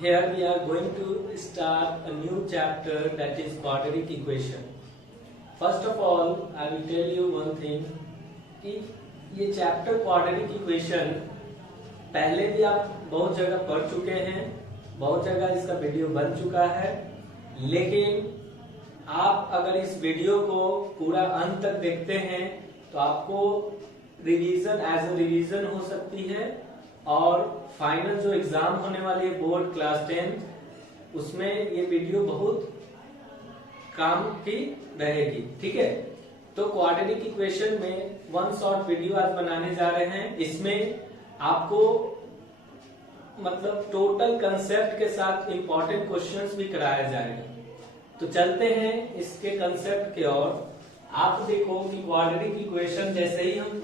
here we are going to start a new chapter, that is quadratic equation. First of all, I will tell you one thing कि ये chapter quadratic equation पहले भी आप बहुत जगह पढ़ चुके हैं, बहुत जगह इसका वीडियो बन चुका है, लेकिन आप अगर इस वीडियो को पूरा अंत तक देखते हैं तो आपको रिवीजन एज अ रिवीजन हो सकती है और फाइनल जो एग्जाम होने वाली है बोर्ड क्लास 10 उसमें ये वीडियो बहुत काम की रहेगी। ठीक है, तो क्वाड्रेटिक इक्वेशन में वन शॉर्ट वीडियो आज बनाने जा रहे हैं। इसमें आपको मतलब टोटल कंसेप्ट के साथ इंपॉर्टेंट क्वेश्चंस भी कराया जाएगा। तो चलते हैं इसके कंसेप्ट की ओर। आप देखो कि क्वाड्रेटिक इक्वेशन जैसे ही हम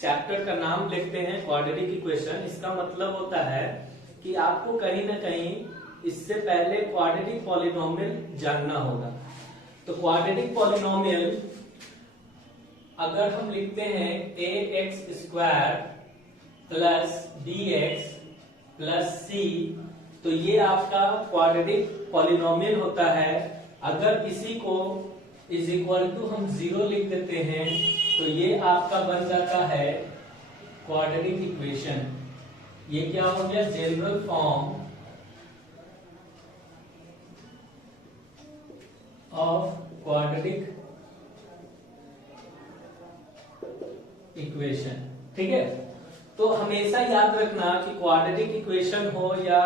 चैप्टर का नाम लिखते हैं क्वाड्रेटिक इक्वेशन, इसका मतलब होता है कि आपको कहीं ना कहीं इससे पहले क्वाड्रेटिक पॉलिनोमियल जानना होगा। तो क्वाड्रेटिक पॉलिनोमियल अगर हम लिखते हैं ax² plus bx plus c, तो ये आपका क्वाड्रेटिक पॉलिनोमियल होता है। अगर इसी को इज इक्वल टू हम 0 लिख देते हैं तो ये आपका बन जाता है क्वाड्रेटिक इक्वेशन। ये क्या हो गया? General form of quadratic equation. ठीक है, तो हमेशा याद रखना कि क्वाड्रेटिक इक्वेशन हो या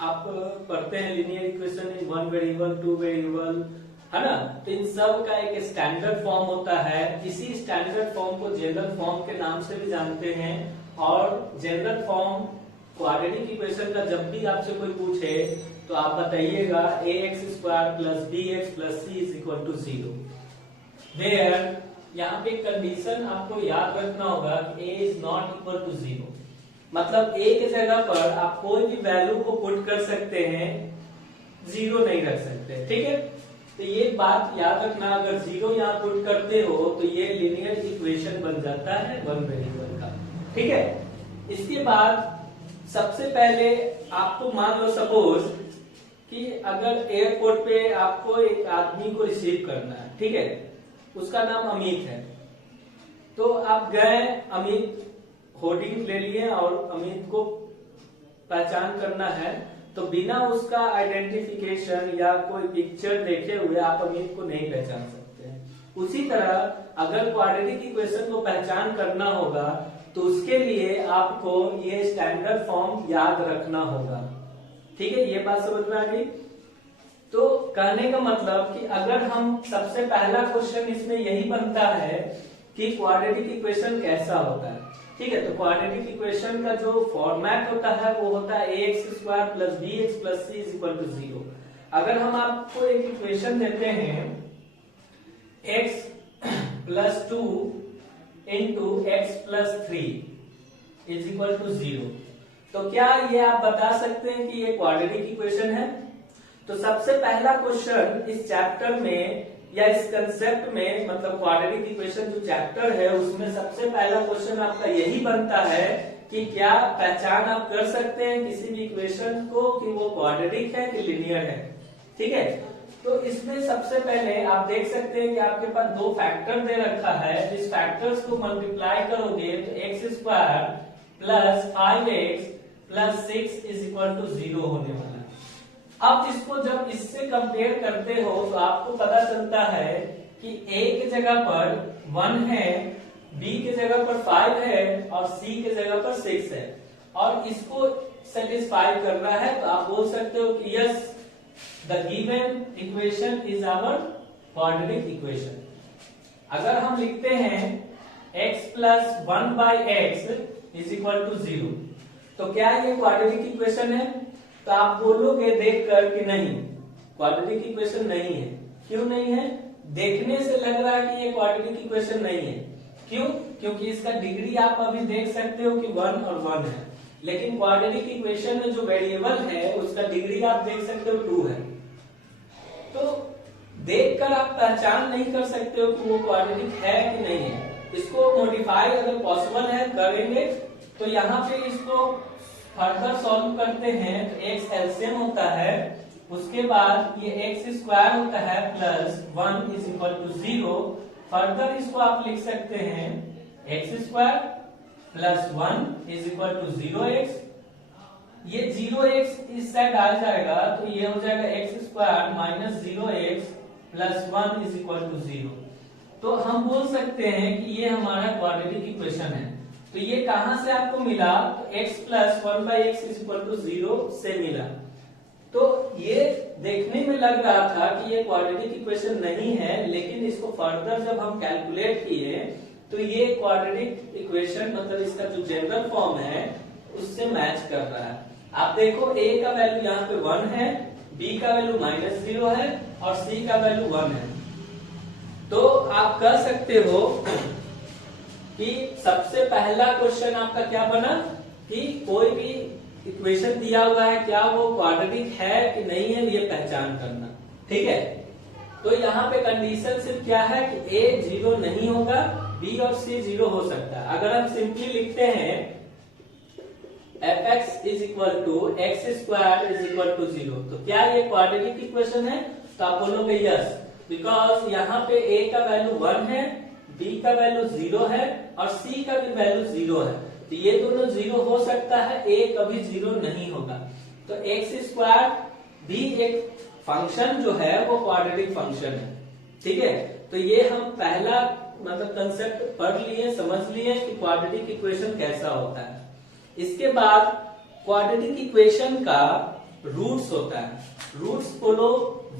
आप पढ़ते हैं linear equation in 1 variable 2 variable, है ना, तो इन सब का एक स्टैंडर्ड फॉर्म होता है। इसी स्टैंडर्ड फॉर्म को जनरल फॉर्म के नाम से भी जानते हैं। और जनरल फॉर्म क्वाड्रेटिक इक्वेशन का जब भी आपसे कोई पूछे तो आप बताइएगा ax² plus bx plus c is equal to 0। Where यहाँ पे कंडीशन आपको याद रखना होगा कि a is not equal to 0, मतलब a के जगह पर आप कोई भी वैल्यू को पुट कर सकते हैं, 0 नहीं रख सकते। ठीक है, तो ये बात याद रखना, अगर 0 यहाँ पुट करते हो तो ये लीनियर इक्वेशन बन जाता है 1 वेरिएबल का। ठीक है, इसके बाद सबसे पहले आपको मान लो सपोज कि अगर एयरपोर्ट पे आपको एक आदमी को रिसीव करना है, ठीक है, उसका नाम अमित है, तो आप गए, अमित होर्डिंग ले लिए और अमित को पहचान करना है, तो बिना उसका आइडेंटिफिकेशन या कोई पिक्चर देखे हुए आप अमित को नहीं पहचान सकते हैं। उसी तरह अगर क्वाड्रेटिक इक्वेशन को पहचान करना होगा तो उसके लिए आपको ये स्टैंडर्ड फॉर्म याद रखना होगा। ठीक है, ये बात समझ में आ गई? तो कहने का मतलब कि अगर हम सबसे पहला क्वेश्चन इसमें यही बनता है कि क्वाड्रेटिक इक्वेशन कैसा होता है। ठीक है, तो क्वाड्रेटिक इक्वेशन का जो फॉर्मेट होता है वो होता है ax² plus bx plus c is equal to 0। अगर हम आपको एक इक्वेशन देते हैं x plus 2 into x plus 3 is equal to 0, तो क्या ये आप बता सकते हैं कि ये क्वाड्रेटिक इक्वेशन है? तो सबसे पहला क्वेश्चन इस चैप्टर में या इस कंसेप्ट में, मतलब क्वाड्रेटिक इक्वेशन जो चैप्टर है उसमें सबसे पहला क्वेश्चन आपका यही बनता है कि क्या पहचान आप कर सकते हैं किसी भी इक्वेशन को कि वो क्वाड्रेटिक है कि लीनियर है। ठीक है, तो इसमें सबसे पहले आप देख सकते हैं कि आपके पास दो फैक्टर दे रखा है। इस फैक्टर्स को मल्टीप्लाई करोगे तो x² plus 5x plus 6 is equal to 0 होने वाला है। अब इसको जब इससे कंपेयर करते हो तो आपको पता चलता है कि a के जगह पर 1 है, b के जगह पर 5 है और c के जगह पर 6 है, और इसको सेटिस्फाई कर रहा है, तो आप बोल सकते हो कि yes the given equation is our quadratic equation. अगर हम लिखते हैं x plus 1/x is equal to 0, तो क्या ये क्वाड्रेटिक इक्वेशन है? तो आप बोलोगे देखकर कि नहीं, क्वाड्रेटिक इक्वेशन नहीं है। क्यों नहीं है? देखने से लग रहा है कि ये क्वाड्रेटिक इक्वेशन नहीं है। क्यों? क्योंकि इसका डिग्री आप अभी देख सकते हो कि 1 और 1 है, लेकिन क्वाड्रेटिक इक्वेशन में जो वेरिएबल है उसका डिग्री आप देख सकते हो 2 है। तो देखकर आप पहचान नहीं कर सकते हो कि वो क्वाड्रेटिक है कि नहीं है। इसको मॉडिफाई अगर पॉसिबल है करेंगे तो यहाँ पे इसको फर्दर सॉल्व करते हैं तो x एलसीएम होता है, उसके बाद ये x स्क्वायर होता है plus 1 is equal to 0। Further इसको आप लिख सकते हैं x square plus 1 is equal to 0x। ये 0x इस साइड आ जाएगा तो ये हो जाएगा x square minus 0x plus 1 is equal to 0। तो हम बोल सकते हैं कि ये हमारा क्वाड्रेटिक इक्वेशन है। तो ये कहां से आपको मिला? तो x plus 1/x is equal to 0 से मिला। तो ये देखने में लग रहा था कि ये क्वाड्रेटिक इक्वेशन नहीं है, लेकिन इसको फर्दर जब हम कैलकुलेट किए तो ये क्वाड्रेटिक इक्वेशन मतलब इसका जो जनरल फॉर्म है उससे मैच कर रहा है। आप देखो a का वैल्यू यहाँ पे 1 है, b का वैल्यू -0 है और c का वैल्यू 1 है। तो आप कह सकते हो कि सबसे पहला क्वेश्चन आपका क्या बना कि कोई भी इक्वेशन दिया हुआ है क्या वो क्वाड्रेटिक है कि नहीं है ये पहचान करना। ठीक है, तो यहाँ पे कंडीशन सिर्फ क्या है कि a 0 नहीं होगा, b और c 0 हो सकता है। अगर हम सिंपली लिखते हैं fx is equal to x square is equal to 0, तो क्या ये क्वाड्रेटिक इक्वेशन है? तो आप बोलोगे यस, बिकॉज यहाँ पे a का वैल्यू 1 है, b का वैल्यू 0 है और c का भी वैल्यू 0 है। तो ये दोनों 0 हो सकता है, a कभी 0 नहीं होगा। तो एक्स स्क्वायर भी एक फंक्शन जो है वो क्वाड्रेटिक फंक्शन है। ठीक है, तो ये हम पहला मतलब कंसेप्ट पढ़ लिए, समझ लिए कि क्वाड्रेटिक इक्वेशन कैसा होता है। इसके बाद क्वाड्रेटिक इक्वेशन का रूट्स होता है। रूट्स बोलो,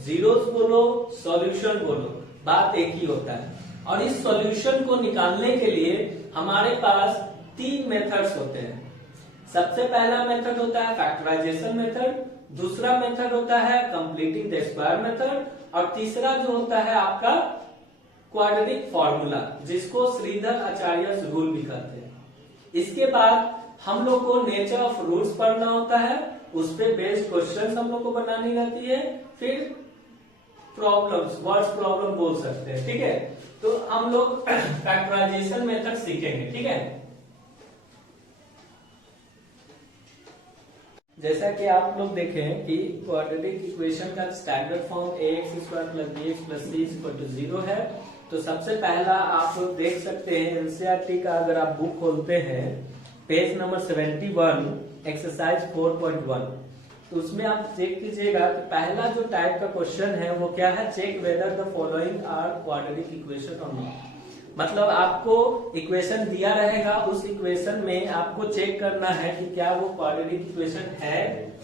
जीरोस बोलो, सॉल्यूशन बोलो, बात एक ही होता है। और इस सॉल्यूशन को निकालने के लिए हमारे पास 3 मेथड्स होते हैं। सबसे पहला मेथड होता है फैक्टराइजेशन मेथड, दूसरा मेथड होता है कंप्लीटिंग द स्क्वायर मेथड और तीसरा जो होता है आपका क्वाड्रेटिक फॉर्मूला, जिसको श्रीधर आचार्य रूल भी कहते हैं। इसके बाद हम लोग को नेचर ऑफ रूट्स पढ़ना होता है, उस पे बेस्ड क्वेश्चंस हम लोग को बनानी रहती है। फिर प्रॉब्लम्स, वर्ड्स प्रॉब्लम बोल सकते हैं। ठीक है, तो हम लोग फैक्टराइजेशन मेथड सीखेंगे। ठीक है, जैसा कि आप लोग देखें कि क्वाड्रेटिक इक्वेशन का standard form ax square plus bx plus c equal to 0 है। तो सबसे पहला आप देख सकते हैं एनसीईआरटी का, अगर आप बुक खोलते हैं पेज नंबर 71 एक्सरसाइज 4.1, तो उसमें आप चेक कीजिएगा कि पहला जो टाइप का क्वेश्चन है वो क्या है, check whether the following are quadratic equation और नॉट। मतलब आपको इक्वेशन दिया रहेगा, उस इक्वेशन में आपको चेक करना है कि क्या वो क्वाड्रेटिक इक्वेशन है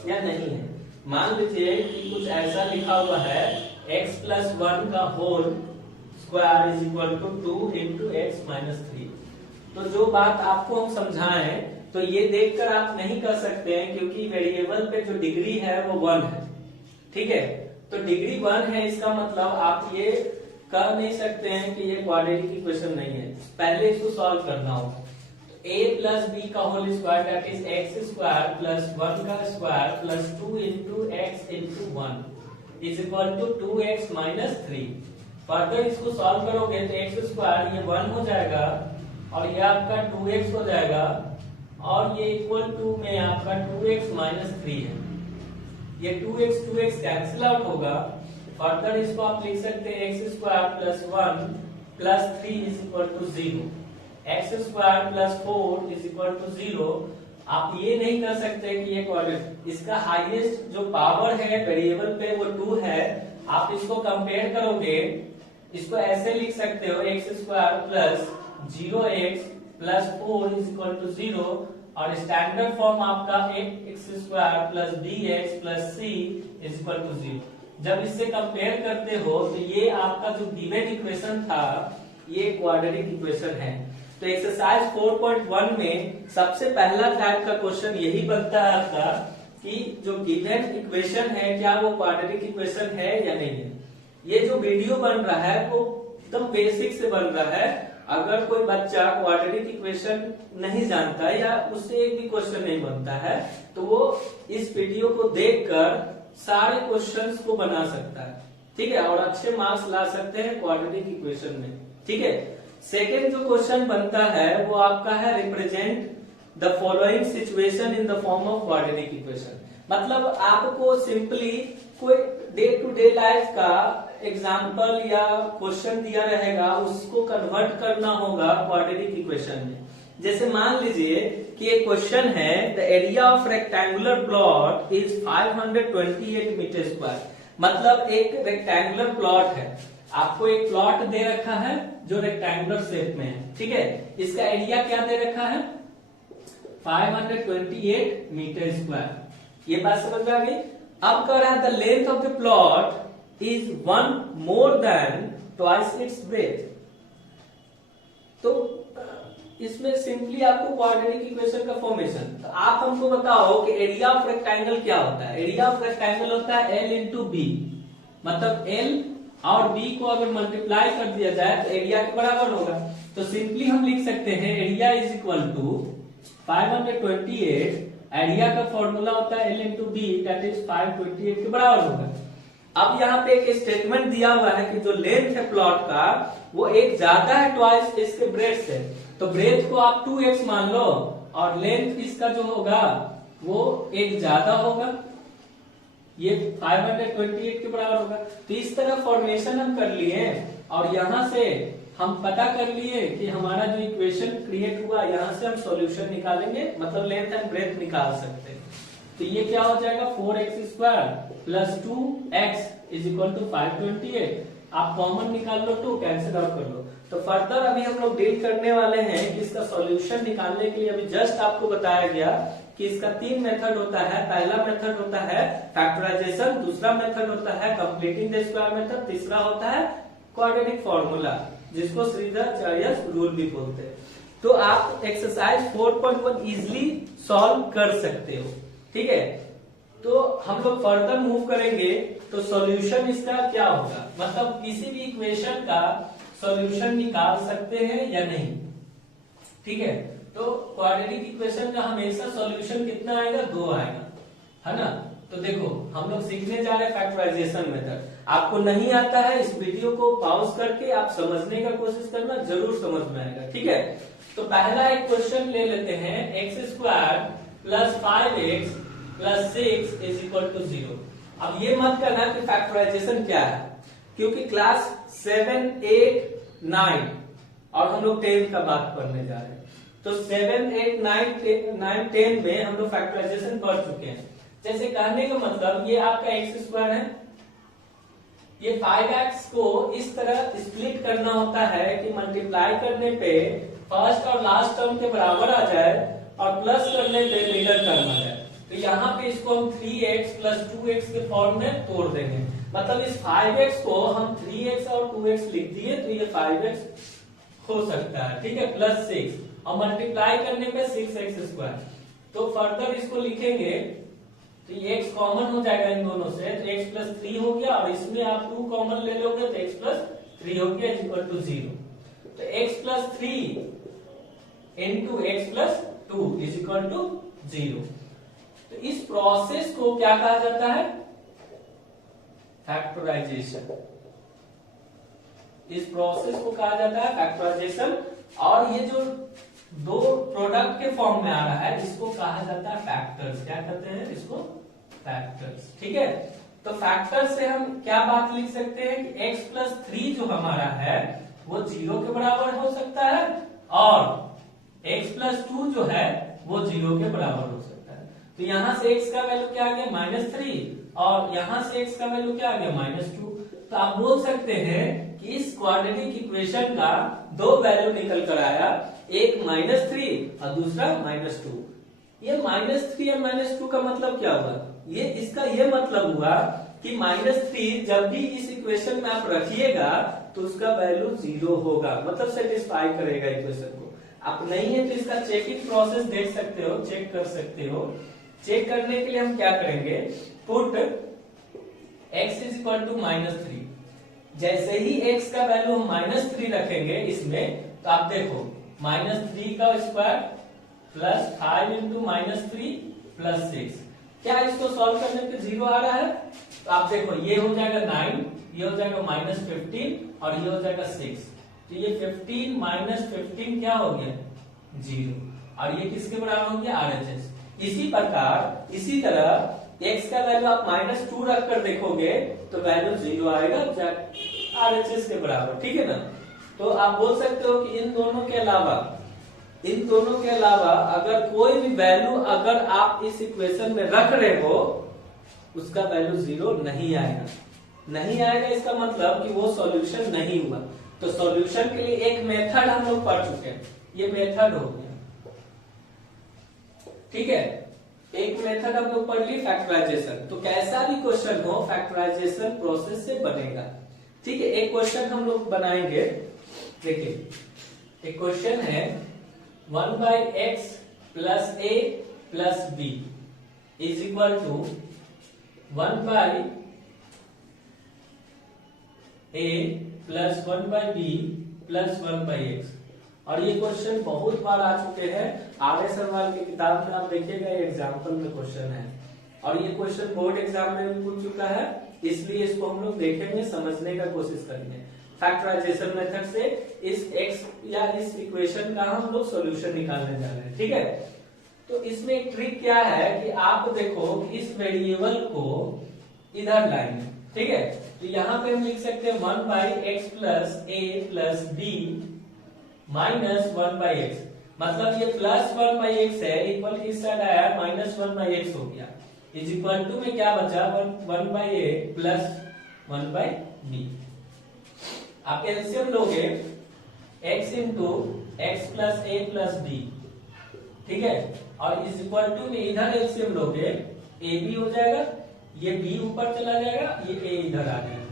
या नहीं है। मान लीजिए कि कुछ ऐसा लिखा हुआ है x प्लस 1 का whole square is equal to 2 into x minus 3। तो जो बात आपको हम समझाएं तो ये देखकर आप नहीं कर सकते हैं, क्योंकि वेरिएबल पे जो डिग्री है वो 1 है। ठीक है, तो डिग्री 1 है, इसका मतलब आप ये कह नहीं सकते हैं कि ये क्वाड्रेटिक इक्वेशन नहीं है। पहले इसको सॉल्व करना होगा। तो a प्लस बी का whole square that is x square plus 1 का square plus 2 into x into 1 is equal to 2x minus 3। Further इसको सॉल्व करोगे तो एक्स स्क्वायर ये 1 हो जाएगा और ये आपका 2x हो जाएगा और ये इक्वल टू में आपका 2x माइनस 3 है। ये 2x कैंसिल आउट होगा। फर्दर इसको आप लिख सकते हैं x square plus 1 plus 3 is equal to 0, x square plus 4 is equal to 0। आप ये नहीं कर सकते कि ये क्वाड्रेटिक, इसका हाईएस्ट जो पावर है वेरिएबल पे वो 2 है। आप इसको कंपेयर करोगे, इसको ऐसे लिख सकते हो x square plus 0x plus 4 is equal to 0 और स्टैंडर्ड फॉर्म आपका x square plus bx plus c is equal to 0। जब इससे कंपेयर करते हो तो ये आपका जो गिवन इक्वेशन था ये क्वाड्रेटिक इक्वेशन है। तो एक्सरसाइज 4.1 में सबसे पहला टाइप का क्वेश्चन यही बनता है आपका कि जो गिवन इक्वेशन है क्या वो क्वाड्रेटिक इक्वेशन है या नहीं है। ये जो वीडियो बन रहा है वो एकदम बेसिक से बन रहा है। अगर कोई बच्चा क्वाड्रेटिक इक्वेशन नहीं जानता या उससे एक भी क्वेश्चन नहीं बनता है तो वो इस वीडियो को देखकर सारे क्वेश्चंस को बना सकता है। ठीक है, और अच्छे मार्क्स ला सकते हैं क्वाड्रेटिक इक्वेशन में। ठीक है, सेकेंड जो क्वेश्चन बनता है वो आपका है represent the following situation in the form of quadratic equation. मतलब आपको सिंपली कोई डे टू डे लाइफ का एग्जाम्पल या क्वेश्चन दिया रहेगा, उसको कन्वर्ट करना होगा क्वाड्रेटिक इक्वेशन में। जैसे मान लीजिए कि एक क्वेश्चन है, the area of rectangular plot is 528 metre square. मतलब एक रेक्टेंगुलर प्लॉट है, आपको एक प्लॉट दे रखा है जो रेक्टेंगुलर शेप में है, ठीक है। इसका एरिया क्या दे रखा है, 528 मीटर स्क्वायर। ये बात समझ में आ गई। अब कह रहा है the length of the plot is 1 more than twice its breath. तो इसमें सिंपली आपको क्वाड्रेटिक इक्वेशन का फॉर्मेशन, तो आप हमको बताओ कि एरिया ऑफ रेक्टेंगल क्या होता है। एरिया ऑफ रेक्टेंगल होता है L इंटू बी। मतलब L और B को अगर मल्टीप्लाई कर दिया जाए तो एरिया के बराबर होगा। तो सिंपली हम लिख सकते हैं area is equal to 528, area का फॉर्मूला होता है L into b, that is 528 के बराबर होगा। अब यहाँ पे एक स्टेटमेंट दिया हुआ है कि जो लेंथ है प्लॉट का वो एक ज्यादा है ट्वाइस इसके ब्रेथ से, तो ब्रेथ को आप 2x मान लो और लेंथ इसका जो होगा वो एक ज्यादा होगा, ये 528 के बराबर होगा। तो इस तरह फॉर्मेशन हम कर लिए और यहां से हम पता कर लिए कि हमारा जो इक्वेशन क्रिएट हुआ, यहां से हम सॉल्यूशन निकालेंगे, मतलब लेंथ एंड ब्रेथ निकाल सकते हैं। तो ये क्या हो जाएगा, 4x square plus 2x is equal to 528। आप कॉमन निकाल लो, 2 कैंसिल आउट कर लो। तो फर्दर अभी हम लोग डील करने वाले हैं कि इसका सॉल्यूशन निकालने के लिए अभी जस्ट आपको बताया गया कि इसका 3 मेथड होता है। पहला मेथड होता है फैक्टराइजेशन, दूसरा मेथड होता है कंप्लीटिंग द स्क्वायर मेथड, तीसरा होता है क्वाड्रेटिक फॉर्मूला, जिसको श्रीधराचार्य रूल भी बोलते हैं। तो आप एक्सरसाइज 4.1 इजिली सॉल्व कर सकते हो, ठीक है। तो हम लोग फर्दर मूव करेंगे तो सॉल्यूशन इसका क्या होगा, मतलब किसी भी इक्वेशन का सॉल्यूशन निकाल सकते हैं या नहीं, ठीक है। तो क्वाड्रेटिक इक्वेशन का हमेशा सॉल्यूशन कितना आएगा, 2 आएगा, है ना। तो देखो हम लोग सीखने जा रहे हैं फैक्टराइजेशन मेथड। आपको नहीं आता है, इस वीडियो को पॉज करके आप समझने का कोशिश करना, जरूर समझ में आएगा, ठीक है। तो पहला एक क्वेश्चन ले लेते हैं, x square plus 5x plus 6 is equal to 0। अब ये मत करना कि फैक्टराइजेशन क्या है, क्योंकि क्लास 7, 8, 9 और हम लोग 10 का बात करने जा रहे हैं। तो 7, 8, 9, 10 में हम लोग फैक्टराइजेशन कर चुके हैं। जैसे कहने का मतलब ये आपका एक्स स्क्वायर है, ये 5x को इस तरह स्प्लिट करना होता है कि मल्टीप्लाई करने पे फर्स्ट और लास्ट टर्म के बराबर आ जाए और प्लस करने पे मिडल टर्म आ जाए। तो यहाँ पे इसको हम 3x प्लस 2x के फॉर्म में तोड़ देंगे। मतलब इस 5x को हम 3x और 2x लिख दिए तो ये 5x हो सकता है, ठीक है, प्लस 6 और मल्टीप्लाई करने पे 6x स्क्वायर। तो फर्दर इसको लिखेंगे तो ये x कॉमन हो जाएगा इन दोनों से, तो x प्लस 3 हो गया और इसमें आप 2 कॉमन ले लोगे तो x प्लस 3 हो गया इक्वल टू 0। तो x plus 3 into x plus 2 is equal to 0। तो इस प्रोसेस को क्या कहा जाता है, फैक्टराइजेशन। इस प्रोसेस को कहा जाता है फैक्टराइजेशन। और ये जो दो प्रोडक्ट के फॉर्म में आ रहा है इसको कहा जाता है फैक्टर्स। क्या कहते हैं इसको, फैक्टर्स, ठीक है। तो फैक्टर से हम क्या बात लिख सकते हैं कि x प्लस 3 जो हमारा है वो 0 के बराबर हो सकता है और x प्लस 2 जो है वो 0 के बराबर हो सकता है। तो यहां से x का वैल्यू क्या आ गया, -3 और यहां से x का वैल्यू क्या आ गया, -2। तो आप बोल सकते हैं कि इस क्वाड्रेटिक इक्वेशन का 2 वैल्यू निकल कर आया, एक -3 और दूसरा -2। ये -3 और -2 का मतलब क्या हुआ, ये इसका ये मतलब हुआ कि -3 जब भी इस इक्वेशन में आप रखिएगा तो उसका वैल्यू 0 होगा, मतलब सेटिस्फाई करेगा इक्वेशन को। आप नहीं है तो इसका चेकिंग प्रोसेस देख सकते हो, चेक कर सकते हो। चेक करने के लिए हम क्या करेंगे, put x is equal to -3। जैसे ही x का वैल्यू हम -3 रखेंगे इसमें, तो आप देखो -3 का स्क्वायर प्लस 5 इंटू -3 प्लस 6। क्या इसको सॉल्व करने पे 0 आ रहा है, तो आप देखो ये हो जाएगा 9, ये हो जाएगा -15 और ये हो जाएगा 6। तो ये 15 -15 क्या हो गया, 0। और ये किसके बराबर हो गया RHS। इसी प्रकार इसी तरह x का वैल्यू आप -2 रखकर देखोगे तो वैल्यू 0 आएगा RHS के बराबर, ठीक है ना। तो आप बोल सकते हो कि इन दोनों के अलावा अगर कोई भी वैल्यू अगर आप इस इक्वेशन में रख रहे हो उसका वैल्यू 0 नहीं आएगा। इसका मतलब कि वो सॉल्यूशन नहीं हुआ। तो सॉल्यूशन के लिए एक मेथड हम लोग पढ़ चुके हैं, ये मेथड हो गया, ठीक है। एक मेथड हम लोग पढ़ ली फैक्टराइजेशन। तो कैसा भी क्वेश्चन हो फैक्टराइजेशन प्रोसेस से बनेगा, ठीक है। एक क्वेश्चन हम लोग बनाएंगे, देखिए एक क्वेश्चन है 1/x + a + b is equal to 1/a + 1/b + 1/x। और ये क्वेश्चन बहुत बार आ चुके हैं, आर एस अग्रवाल की किताब में आप देखिएगा, एग्जाम्पल में क्वेश्चन है। और ये क्वेश्चन बोर्ड एग्जाम में भी पूछ चुका है, इसलिए इसको हम लोग देखेंगे, समझने का कोशिश करेंगे। फैक्टराइजेशन मेथड से इस x या इस इक्वेशन का हम लोग सॉल्यूशन निकालने जा रहे हैं, ठीक है। तो इसमें एक ट्रिक क्या है कि आप देखो कि इस वेरिएबल को इधर लाएंगे, ठीक है। तो यहाँ पे हम लिख सकते हैं 1/x + a + b -1/x, मतलब ये +1/x है, इक्वल किस साइड आया -1/x हो गया, इज इक्वल टू में क्या बचा 1/a + 1/b। आप एलसीएम लोगे x × x + a + b, ठीक है। और इज इक्वल टू में इधर एलसीएम लोगे ab हो जाएगा, ये b ऊपर चला जाएगा, ये a इधर आ जाएगा।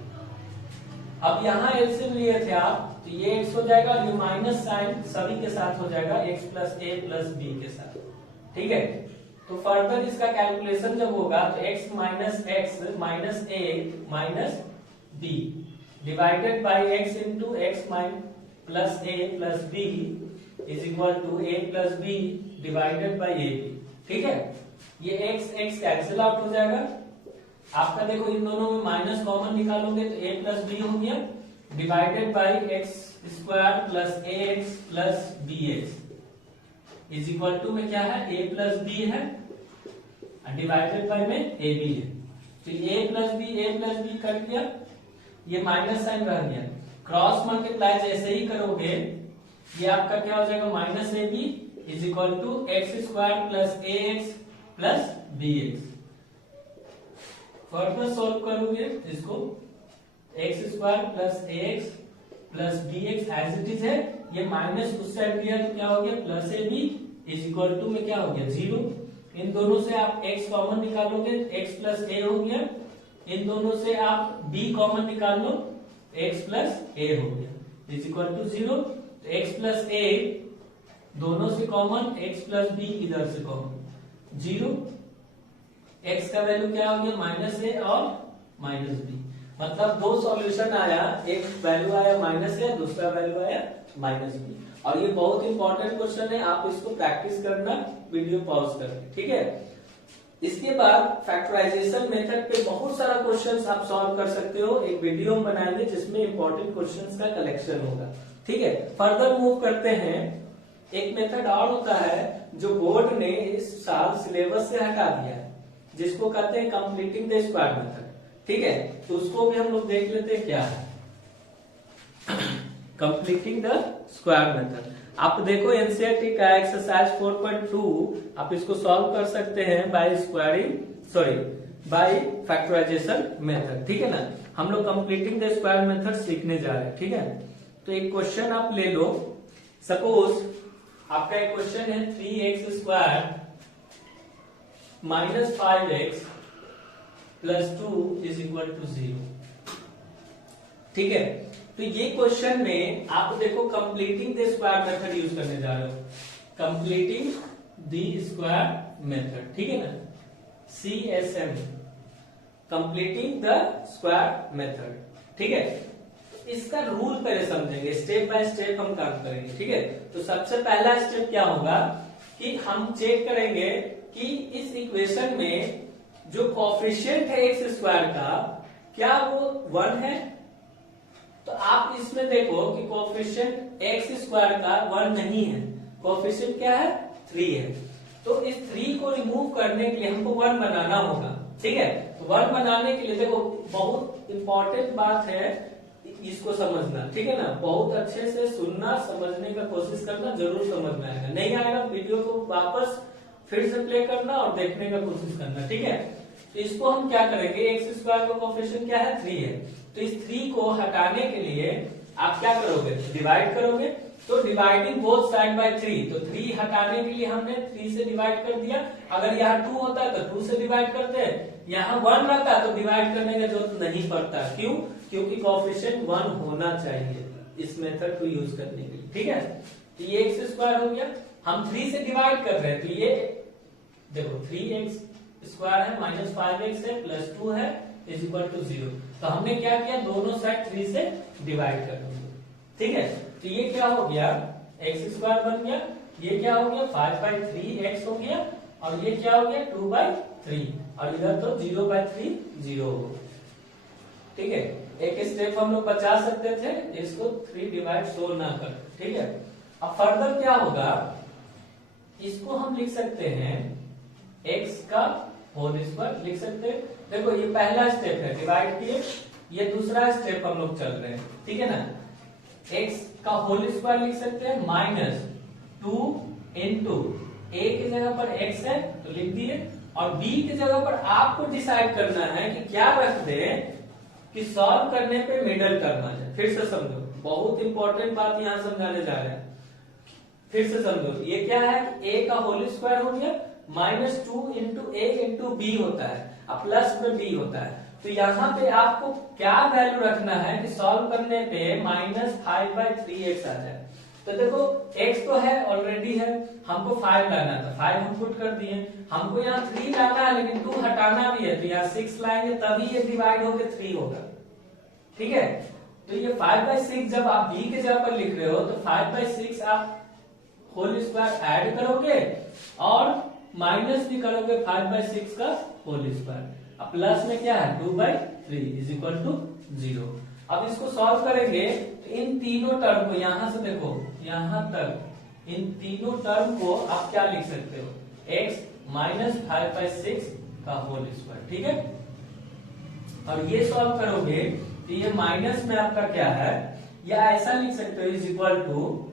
अब यहाँ एलसीएम लिए थे आप, तो ये x हो जाएगा और ये माइनस साइन सभी के साथ हो जाएगा x + a + b के साथ, ठीक है। तो फर्दर इसका कैलकुलेशन जब होगा तो x - x - a - b divided by x × x + a + b is equal to a + b divided by ab, ठीक है। ये x कैंसिल आउट हो जाएगा। आपका देखो इन दोनों में माइनस कॉमन निकालोगे तो a + b हो गया divided by x² + ax + bx is equal to में क्या है a + b है डिवाइडेड बाय में ab है। तो a + b कट गया, ये माइनस साइन रह गया, क्रॉस मल्टीप्लाई जैसे ही करोगे ये आपका क्या हो जाएगा -ab is equal to x² + ax + bx। Further solve करोगे इसको x² + ax + bx as it is है, ये माइनस उस साइड गया तो क्या हो गया +ab इज इक्वल टू में क्या हो गया 0। इन दोनों से आप x कॉमन निकालोगे x + a हो गया, इन दोनों से आप b कॉमन निकाल लो x + a हो गया इज इक्वल टू 0। तो x + a दोनों से कॉमन, x + b इधर से कॉमन 0। x का वैल्यू क्या हो गया -a और -b, मतलब दो सॉल्यूशन आया, एक वैल्यू आया -a, दूसरा वैल्यू आया -b। और ये बहुत इंपॉर्टेंट क्वेश्चन है, आप इसको प्रैक्टिस करना वीडियो पॉज करके, ठीक है। इसके बाद फैक्टराइजेशन मेथड पे बहुत सारा क्वेश्चंस आप सॉल्व कर सकते हो, एक वीडियो हम बनाएंगे जिसमें इंपॉर्टेंट क्वेश्चंस का कलेक्शन होगा, ठीक है। फर्दर मूव करते हैं, एक मेथड और होता है जो बोर्ड ने इस साल सिलेबस से हटा दिया है, जिसको कहते हैं कंप्लीटिंग द स्क्वायर मेथड, ठीक है। तो उसको भी हम लोग देख लेते हैं क्या है कंप्लीटिंग द स्क्वायर मेथड। आप देखो एनसीईआरटी का एक्सरसाइज 4.2 आप इसको सॉल्व कर सकते हैं बाय फैक्टराइजेशन मेथड, ठीक है ना। हम लोग कंप्लीटिंग द स्क्वायर मेथड सीखने जा रहे हैं, ठीक है। तो एक क्वेश्चन आप ले लो, सपोज आपका एक क्वेश्चन है 3x² - 5x + 2 is equal to 0, ठीक है। तो ये क्वेश्चन में आप देखो completing the square method use करने जा रहे हो, कंप्लीटिंग द स्क्वायर मेथड, ठीक है ना, CSM completing the square method, ठीक है। इसका रूल पहले समझेंगे, स्टेप बाय स्टेप हम काम करेंगे, ठीक है। तो सबसे पहला स्टेप क्या होगा कि हम चेक करेंगे कि इस इक्वेशन में जो कोएफिशिएंट है x² का क्या वो 1 है। तो आप इसमें देखो कि कोएफिशिएंट x² का 1 नहीं है, कोएफिशिएंट क्या है 3 है। तो इस 3 को रिमूव करने के लिए हमको 1 बनाना होगा, ठीक है। तो 1 बनाने के लिए देखो बहुत इंपॉर्टेंट बात है इसको समझना, ठीक है ना। बहुत अच्छे से सुनना, समझने का कोशिश करना, जरूर समझ में आएगा। नहीं आएगा वीडियो को वापस फिर से प्ले करना और देखने का कोशिश करना, ठीक है। तो इसको हम क्या करेंगे, एक्स स्क्वायर का कोएफिशिएंट क्या है 3 है। तो इस 3 को हटाने के लिए आप क्या करोगे, डिवाइड करोगे। तो डिवाइडिंग बोथ साइड बाय 3, तो 3 हटाने के लिए हमने 3 से डिवाइड कर दिया। अगर यहाँ 2 होता तो 2 से डिवाइड करते हैं, यहाँ 1 रहता तो डिवाइड करने का जरूरत नहीं पड़ता। क्यों? क्योंकि कोएफिशिएंट 1 होना चाहिए इस मेथड को यूज करने के लिए, ठीक है। तो ये एक्स स्क्वायर हो गया, हम 3 से डिवाइड कर रहे हैं। तो ये देखो 3x स्क्वायर है माइनस 5x है प्लस 2 है इज इक्वल टू 0। तो हमने क्या किया, दोनों साइड 3 से डिवाइड कर दिया, ठीक है। तो ये क्या हो गया, एक्स स्क्वायर बन गया, ये क्या हो गया 5/3x हो गया, और ये क्या हो गया 2/3, और इधर तो 0/3 0 हो, ठीक है। एक स्टेप हम लोग बचा सकते थे, इसको 3 डिवाइड शो ना कर, ठीक है। अब फर्दर क्या होगा, इसको हम लिख सकते हैं x का होल स्क्वायर लिख सकते हैं। देखो ये पहला स्टेप है, डिवाइड किए, ये दूसरा स्टेप हम लोग चल रहे हैं, ठीक है ना। x का होल स्क्वायर लिख सकते हैं माइनस 2 इंटू a की जगह पर x है तो लिख दिए, और b की जगह पर आपको डिसाइड करना है कि क्या रख दे कि सॉल्व करने पे मिडल टर्म आ जाए। फिर से समझो, बहुत इंपॉर्टेंट बात यहाँ समझाने जा रहे हैं, फिर से समझो। ये क्या है कि a का होल स्क्वायर हो गया माइनस 2 इंटू ए इंटू बी होता है, अब प्लस में b होता है। तो यहाँ पे आपको क्या वैल्यू रखना है कि सॉल्व करने पे माइनस 5/3x आ जाए। तो देखो x तो है ऑलरेडी है, हमको 5 लाना था, 5 हम पुट कर दिए। हमको यहाँ 3 लाना है लेकिन 2 हटाना भी है, तो यहाँ 6 लाएंगे तभी ये डिवाइड होकर 3 होगा, ठीक है। तो ये 5/6 जब आप b के जगह पर लिख रहे हो तो 5/6 आप होल स्क्वायर ऐड करोगे और माइनस भी करोगे 5/6 का होल स्क्वायर। अब प्लस में क्या है 2/3 इज इक्वल टू 0। अब इसको सॉल्व करेंगे तो इन तीनों टर्म को यहां से देखो यहां तक इन तीनों टर्म को आप क्या लिख सकते हो, x माइनस 5/6 का होल स्क्वायर, ठीक है। और ये सॉल्व करोगे तो ये माइनस में आपका क्या है, या ऐसा लिख सकते हो इज इक्वल टू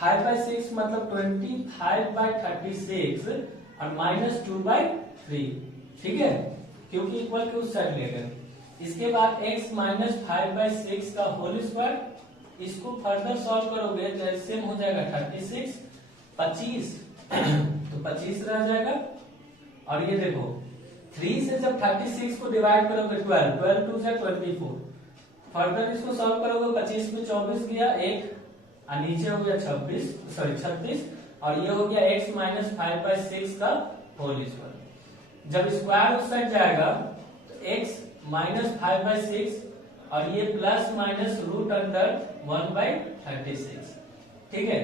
5/6 मतलब 25/36 और माइनस 2/3, ठीक है, क्योंकि इक्वल के उस साइड ले गए। इसके बाद x माइनस 5/6 का होल स्क्वायर, इसको फर्दर सॉल्व करोगे तो एलसीएम हो जाएगा 36 25 तो 25 रह जाएगा। और ये देखो 3 से जब 36 को डिवाइड करोगे 12 2 से 24, फर्दर इसको सॉल्व करोगे 25 में 24 गया 1 और नीचे हो गया 36 और ये हो गया x माइनस 5/6 का होल स्क्वायर। जब स्क्वायर उस साइड जाएगा तो x माइनस 5/6 और ये प्लस माइनस रूट अंडर 1/36, ठीक है।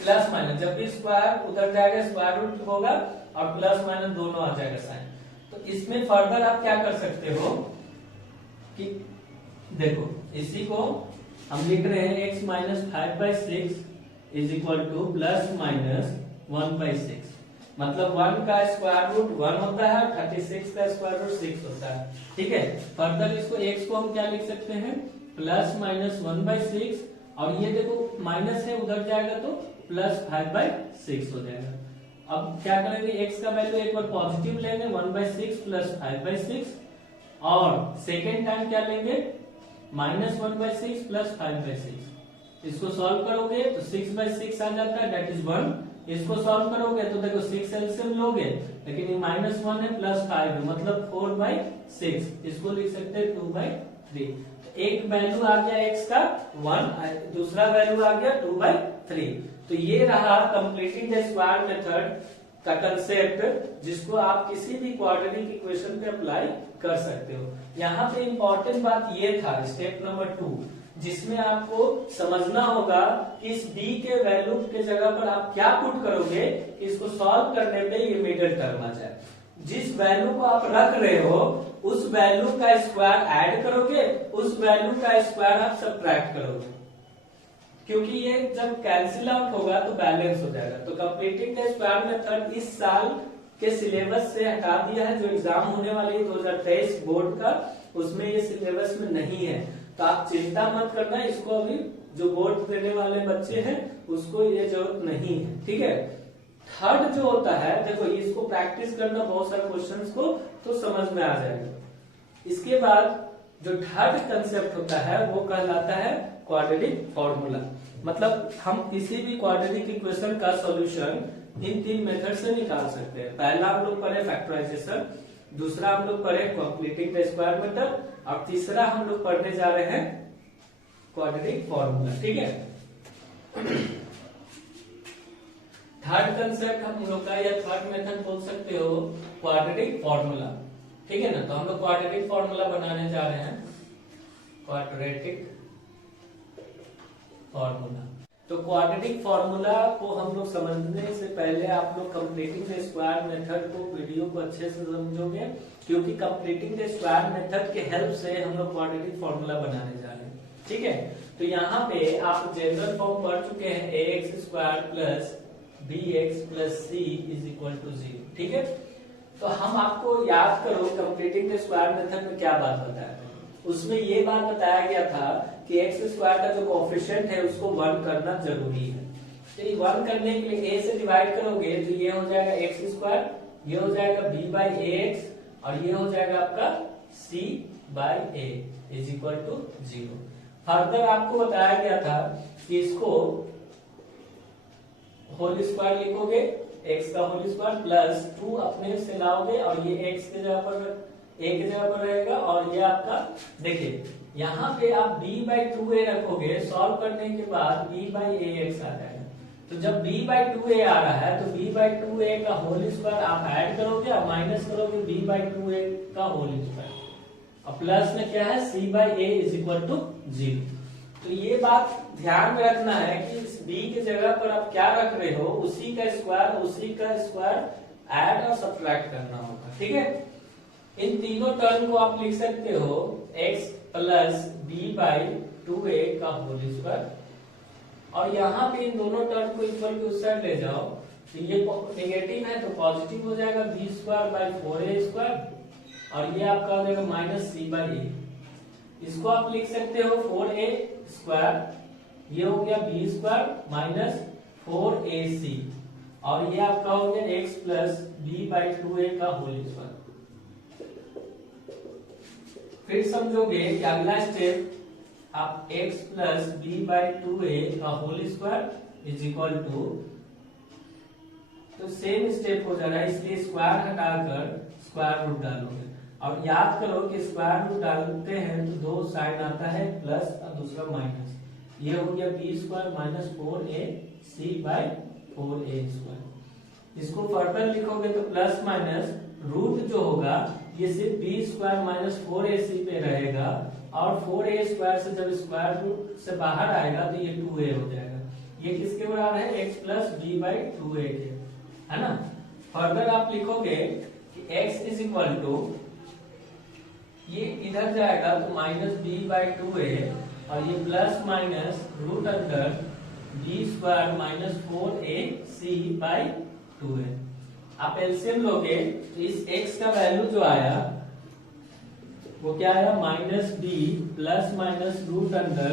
प्लस माइनस जब भी स्क्वायर उधर जाएगा स्क्वायर रूट होगा और प्लस माइनस दोनों आ जाएगा साइन। तो इसमें फर्दर आप क्या कर सकते हो कि देखो इसी को हम लिख रहे हैं x minus 5/6 is equal two plus minus 1/6, मतलब 1 का स्क्वायर रूट 1 होता है, 36 का स्क्वायर रूट 6 होता है, ठीक है। फर्दर इसको x को हम क्या लिख सकते हैं प्लस माइनस 1/6 और ये देखो माइनस है उधर जाएगा तो प्लस 5/6 हो जाएगा। अब क्या करेंगे x का वैल्यू एक बार पॉजिटिव लेंगे 1/6 प्लस 5/6 और सेकेंड टाइम क्या लेंगे माइनस 1/6 प्लस 5/6। इसको सॉल्व करोगे तो 6/6 आ जाता है दैट इज 1। इसको सॉल्व करोगे तो देखो 6 एलसीएम लोगे लेकिन ये -1 है प्लस 5 है मतलब 4/6। इसको लिख सकते हैं 2/3। तो एक वैल्यू आ गया x का 1, दूसरा वैल्यू आ गया 2/3। तो ये रहा कंप्लीटिंग द स्क्वायर मेथड का कंसेप्ट, जिसको आप किसी भी क्वाड्रेटिक इक्वेशन पे अप्लाई कर सकते हो। यहाँ पे इंपॉर्टेंट बात ये था स्टेप नंबर 2, जिसमें आपको समझना होगा कि इस b के वैल्यू के जगह पर आप क्या पुट करोगे कि इसको सॉल्व करने पे ये मिडिल टर्म आ जाए। जिस वैल्यू को आप रख रहे हो उस वैल्यू का स्क्वायर ऐड करोगे, उस वैल्यू का स्क्वायर आप सब्ट्रैक्ट करोगे। क्योंकि ये जब कैंसिल आउट होगा तो बैलेंस हो जाएगा। तो कंप्लीटिंग द स्क्वायर मेथड इस साल के सिलेबस से हटा दिया है। जो एग्जाम होने वाली है 2023 बोर्ड का, उसमें ये सिलेबस में नहीं है। तो आप चिंता मत करना, इसको अभी जो बोर्ड देने वाले बच्चे हैं उसको ये जरूरत नहीं है, ठीक है। थर्ड जो होता है, देखो इसको प्रैक्टिस करना बहुत सारे क्वेश्चंस को तो समझ में आ जाएगा। इसके बाद जो थर्ड कंसेप्ट होता है वो कहलाता है क्वाड्रेटिक फॉर्मूला। मतलब हम किसी भी क्वाड्रेटिक इक्वेशन का सॉल्यूशन इन 3 मेथड से निकाल सकते हैं। पहला हम लोग पढ़े फैक्टराइजेशन, दूसरा हम लोग पढ़े कंप्लीटिंग द स्क्वायर मेथड, और तीसरा हम लोग पढ़ने जा रहे हैं क्वाड्रेटिक फॉर्मूला, ठीक है। थर्ड कंसेप्ट हम लोग का या थर्ड मेथड बोल सकते हो क्वाड्रेटिक फॉर्मूला, ठीक है ना। तो हम लोग क्वाड्रेटिक फॉर्मूला बनाने जा रहे हैं, क्वाड्रेटिक फॉर्मूला। तो क्वाड्रेटिक फॉर्मूला को हम लोग समझने से पहले आप लोग कंप्लीटिंग द स्क्वायर मेथड को वीडियो को अच्छे से समझोगे, क्योंकि कंप्लीटिंग द स्क्वायर मेथड के हेल्प से हम लोग क्वाड्रेटिक फॉर्मूला बनाने जा रहे हैं, ठीक है। तो यहाँ पे आप जनरल फॉर्म पढ़ चुके हैं, ax square plus bx plus c is equal to 0, ठीक है। तो हम आपको याद करो कंप्लीटिंग द स्क्वायर मेथड में क्या बात बताया, उसमें ये बात बताया गया था कि एक्स स्क्वायर का जो कोएफिशिएंट है उसको 1 करना जरूरी है। तो ये 1 करने के लिए a से डिवाइड करोगे तो ये हो जाएगा एक्स स्क्वायर, ये हो जाएगा b बाई ax और ये हो जाएगा आपका c by a is equal to 0। Further आपको बताया गया था कि इसको होल स्क्वायर लिखोगे, x का होल स्क्वायर प्लस 2 अपने से लाओगे और ये x के जगह पर a की जगह पर रहेगा, और ये आपका देखिए यहाँ पे आप b बाई 2a रखोगे, सॉल्व करने के बाद b बाई ax आ जाएगा। तो जब b बाई 2a आ रहा है तो b बाई 2a का होल स्क्वायर आप ऐड करोगे और माइनस करोगे b बाई 2a का होल स्क्वायर, और प्लस में क्या है c by a is equal to 0। तो ये बात ध्यान में रखना है कि इस b की जगह पर आप क्या रख रहे हो, उसी का स्क्वायर ऐड और सब्ट्रैक्ट करना होगा, ठीक है। इन तीनों टर्म को आप लिख सकते हो x plus b by 2a का होल स्क्वायर, और यहाँ पे इन दोनों टर्म को इक्वल के उस साइड ले जाओ तो ये नेगेटिव है तो पॉजिटिव हो जाएगा b square by 4a square, और ये आपका हो जाएगा माइनस c बाई a। इसको आप लिख सकते हो 4a स्क्वायर, ये हो गया b स्क्वायर माइनस 4ac, और ये आपका हो गया x plus b by 2a का होल स्क्वायर। फिर समझोगे कि अगला स्टेप आप x plus b by 2a का whole square is equal to, तो सेम स्टेप हो जा रहा है, इसलिए स्क्वायर हटाकर स्क्वायर रूट डालोगे। और याद करो कि स्क्वायर रूट डालते हैं तो दो साइन आता है, प्लस और दूसरा माइनस। ये हो गया b square minus 4ac by 4a square. इसको फर्दर लिखोगे तो प्लस माइनस रूट जो होगा ये सिर्फ b स्क्वायर माइनस 4ac पे रहेगा, और 4a स्क्वायर से जब स्क्वायर रूट से बाहर आएगा तो ये 2a हो जाएगा। ये किसके बराबर है, x plus b by 2a के, है ना। फर्दर आप लिखोगे कि x इज इक्वल टू, ये इधर जाएगा तो माइनस b बाई 2a, और ये plus minus root under b square minus 4ac by 2a। आप एलसीएम लोगे तो इस x का वैल्यू जो आया वो क्या आया, minus b plus minus root under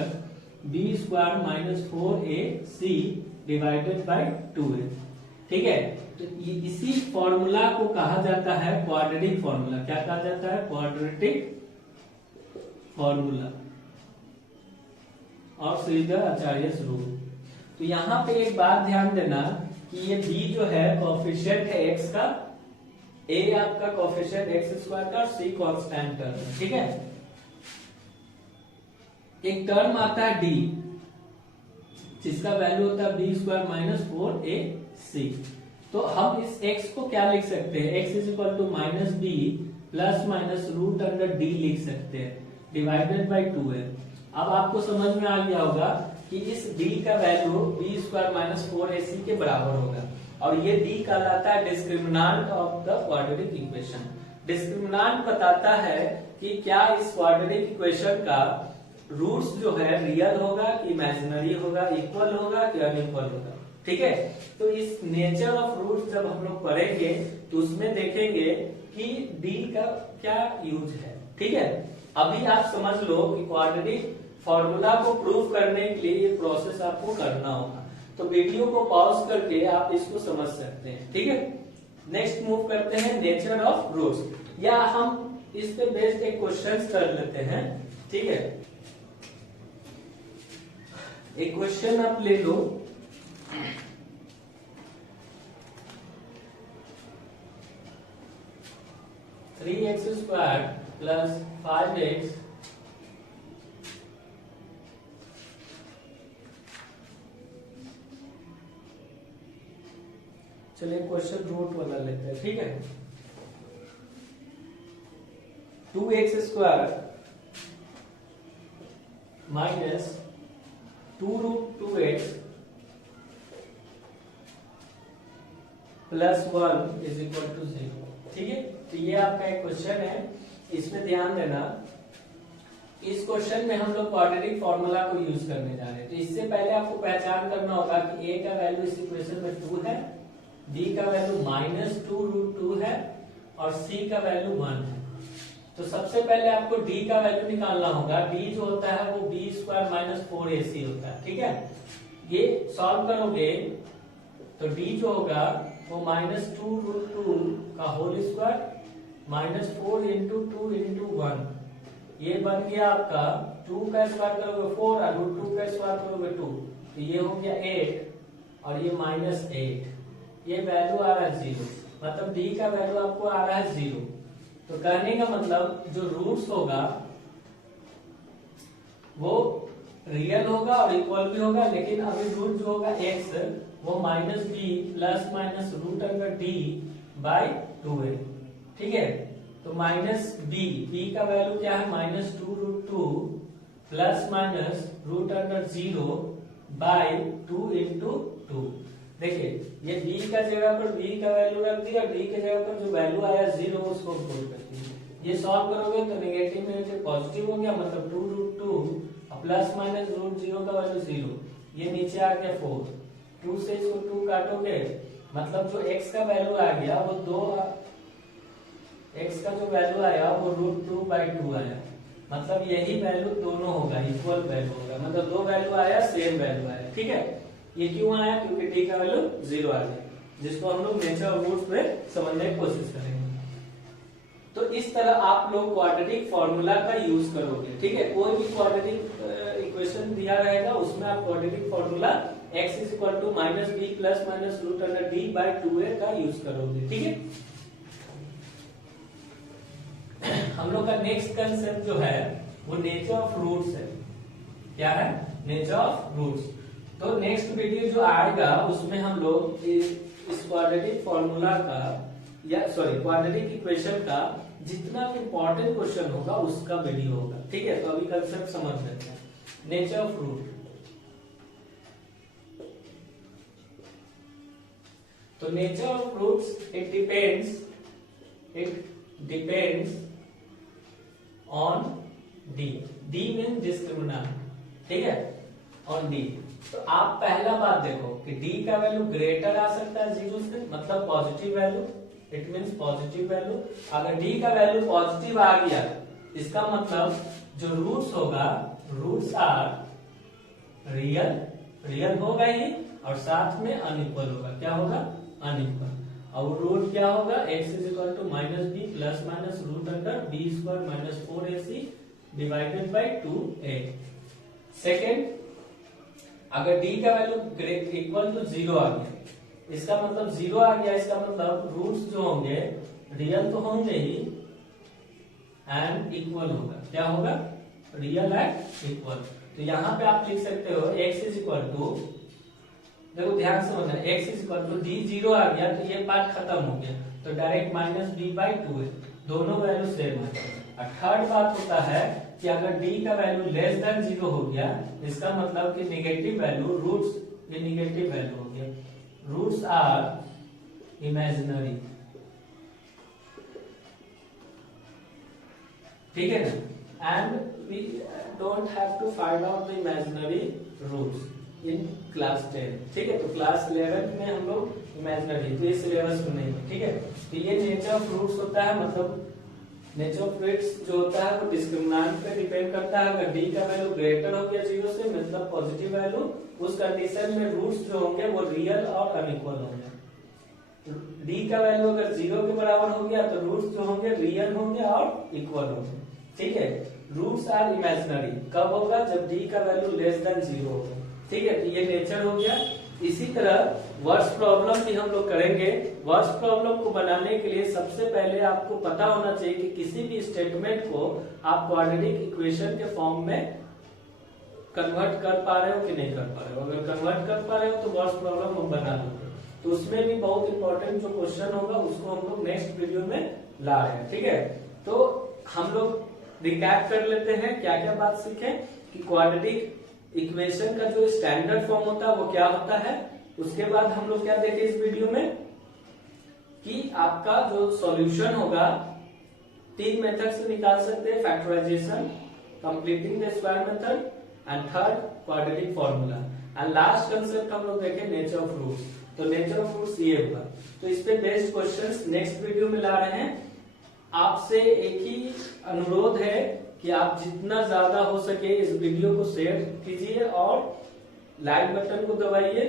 b square minus 4ac divided by 2a, ठीक है। तो इसी फॉर्मूला को कहा जाता है क्वाड्रेटिक फॉर्मूला। क्या कहा जाता है, क्वाड्रेटिक फॉर्मूला और सीधा आचार्यस रूल। तो यहाँ पे एक बात ध्यान देना कि ये b जो है कोएफिशिएंट है x का, a आपका कोएफिशिएंट x स्क्वायर का, और c कांस्टेंट टर्म है, ठीक है। एक टर्म आता है d जिसका वैल्यू होता है b स्क्वायर माइनस 4ac। तो हम इस x को क्या लिख सकते हैं, x is equal to minus b plus minus root under d लिख सकते हैं डिवाइडेड बाई 2a। अब आपको समझ में आ गया होगा कि इस d का value b square minus 4ac के बराबर होगा, और ये d कहलाता है discriminant of the quadratic equation. Discriminant बताता है कि क्या इस क्वाड्रेटिक इक्वेशन का रूट्स जो है रियल होगा कि इमेजिनरी होगा, इक्वल होगा कि अनइक्वल होगा। ठीक है, तो इस नेचर ऑफ रूट्स जब हम लोग पढ़ेंगे तो उसमें देखेंगे कि डी का क्या यूज है। ठीक है, अभी आप समझ लो कि क्वाड्रेटिक फॉर्मूला को प्रूव करने के लिए ये प्रोसेस आपको करना होगा, तो वीडियो को पॉज करके आप इसको समझ सकते हैं। ठीक है, नेक्स्ट मूव करते हैं नेचर ऑफ रूट्स, या हम इस पे बेस्ड एक क्वेश्चन कर लेते हैं। ठीक है, एक क्वेश्चन आप ले लो, three x square plus 5x चलिए क्वेश्चन रूट वाला लेते हैं। ठीक है, 2x square minus 2√2x plus 1 is equal to 0। ठीक है, तो ये आपका एक क्वेश्चन है, इसमें ध्यान देना। इस क्वेश्चन में हम लोग क्वाड्रेटिक फॉर्मूला को यूज करने जा रहे हैं, तो इससे पहले आपको पहचान करना होगा कि a का वैल्यू इस इक्वेशन में 2 है, b का वैल्यू -2√2 है और c का वैल्यू 1 है। तो सबसे पहले आपको d का वैल्यू निकालना होगा। d जो होता है वो b स्क्वायर माइनस 4ac होता है। ठीक है, ये सॉल्व करोगे तो d जो होगा वो -2√2 का whole square minus 4 into 2 into 1, ये बन गया आपका 2 का स्क्वायर करोगे 4 और √2 का स्क्वायर करोगे 2, तो ये हो गया 8 और ये -8, ये वैल्यू आ रहा है 0, मतलब d का वैल्यू आपको आ रहा है 0। तो कहने का मतलब जो रूट्स होगा वो रियल होगा और इक्वल भी होगा, लेकिन अभी रूट जो होगा x वो -b plus minus root under d by 2 है। ठीक है, तो -b का वैल्यू क्या है -2√2 plus minus root under 0 by 2 into 2। देखिए ये b का जगह पर b का वैल्यू रख दिया, d के जगह पर जो वैल्यू आया 0 उसको पुट कर दिया। ये सॉल्व करोगे तो नेगेटिव में पॉजिटिव हो गया, मतलब 2√2 प्लस माइनस रूट 0 का वैल्यू 0, ये नीचे आ गया 4, 2 से इसको 2 काटोगे मतलब जो x का वैल्यू आ गया वो 2, x का जो वैल्यू आया वो √2/2 आया, मतलब यही वैल्यू दोनों होगा, इक्वल वैल्यू होगा, मतलब दो वैल्यू आया सेम वैल्यू आया। ठीक है, ये क्यों आया, क्योंकि t का वैल्यू 0 आ गया, जिसको हम लोग नेचर ऑफ रूट्स में समझने की कोशिश करेंगे। तो इस तरह आप लोग क्वाड्रेटिक फॉर्मूला का यूज करोगे। ठीक है, कोई भी क्वाड्रेटिक इक्वेशन दिया रहेगा उसमें आप quadratic formula x is equal to -b plus minus root under d by 2a का यूज करोगे। ठीक है, हम लोग का नेक्स्ट कंसेप्ट जो है वो नेचर ऑफ रूट्स है। क्या है, नेचर ऑफ रूट्स। तो नेक्स्ट वीडियो जो आएगा उसमें हम लोग इस क्वाड्रेटिक फॉर्मूला का या क्वाड्रेटिक इक्वेशन का जितना इंपॉर्टेंट क्वेश्चन होगा उसका वीडियो होगा। ठीक है, तो अभी कंसेप्ट समझ लेते हैं। नेचर ऑफ रूट, तो nature of roots it depends on D. D mean discriminant. ठीक है, ऑन डी। तो आप पहला बात देखो कि डी का वैल्यू ग्रेटर आ सकता है 0 से, मतलब positive value, it means positive value. अगर डी का वैल्यू पॉजिटिव आ गया इसका मतलब जो रूट्स होगा, रूट्स आर रियल होगा ही, और साथ में अनइक्वल होगा। क्या होगा, अनइक्वल। और रूट क्या होगा, x is equal to -b plus minus root under b square minus 4ac divided by 2a। Second, अगर d का वैल्यू इक्वल टू 0 आ गया, इसका मतलब 0 आ गया, इसका मतलब रूट्स जो होंगे रियल तो होंगे ही एंड इक्वल होगा। क्या होगा, रियल एंड इक्वल। तो यहाँ पे आप लिख सकते हो x इज इक्वल टू, देखो ध्यान से समझना, x is equal to d 0 आ गया तो ये पार्ट खत्म हो गया, तो डायरेक्ट -b/2 है, दोनों वैल्यू सेम है। और थर्ड बात होता है कि अगर d का वैल्यू लेस देन 0 हो गया, इसका मतलब कि नेगेटिव वैल्यू, रूट्स ये नेगेटिव वैल्यू हो गया, रूट्स आर इमेजिनरी। ठीक है ना, and we don't have to find out the imaginary roots in class 10, ठीक है। तो क्लास 11 में हम लोग इमेजिनरी, तो ये सिलेबस में नहीं है, ठीक है। तो ये नेचर ऑफ रूट्स होता है, मतलब नेचर ऑफ रूट्स जो होता है वो डिस्क्रिमिनेंट पे डिपेंड करता है। अगर डी का वैल्यू ग्रेटर हो गया 0 से, मतलब पॉजिटिव वैल्यू, उस कंडीशन में रूट्स जो होंगे वो रियल और अनइक्वल होंगे। डी का वैल्यू अगर 0 के बराबर हो गया तो रूट्स जो होंगे रियल होंगे और इक्वल होंगे, ठीक है। रूट्स आर इमेजिनरी कब होगा, जब डी का वैल्यू लेस देन 0 होगा, ठीक है। तो ये नेचर हो गया। इसी तरह वर्स प्रॉब्लम भी हम लोग करेंगे। वर्स प्रॉब्लम को बनाने के लिए सबसे पहले आपको पता होना चाहिए कि किसी भी स्टेटमेंट को आप क्वाड्रेटिक इक्वेशन के फॉर्म में कन्वर्ट कर पा रहे हो कि नहीं कर पा रहे हो। अगर कन्वर्ट कर पा रहे हो तो वर्स प्रॉब्लम हम बना लोगे। तो उसमें भी बहुत इंपॉर्टेंट जो क्वेश्चन होगा उसको हम लोग नेक्स्ट वीडियो में ला रहे हैं, ठीक है। तो हम लोग रिकैप कर लेते हैं क्या क्या बात सीखे कि क्वाड्रेटिक इक्वेशन का जो स्टैंडर्ड फॉर्म होता है वो क्या होता है। उसके बाद हम लोग क्या देखे इस वीडियो में कि आपका जो सॉल्यूशन होगा 3 मेथड से निकाल सकते हैं, factorization, completing the square method and third quadratic formula. And last concept हम लोग देखे नेचर ऑफ रूट्स। तो नेचर ऑफ रूट्स ये होगा। तो इस पे बेस्ड क्वेश्चंस नेक्स्ट वीडियो में ला रहे हैं। आपसे एक ही अनुरोध है कि आप जितना ज्यादा हो सके इस वीडियो को शेयर कीजिए और लाइक बटन को दबाइए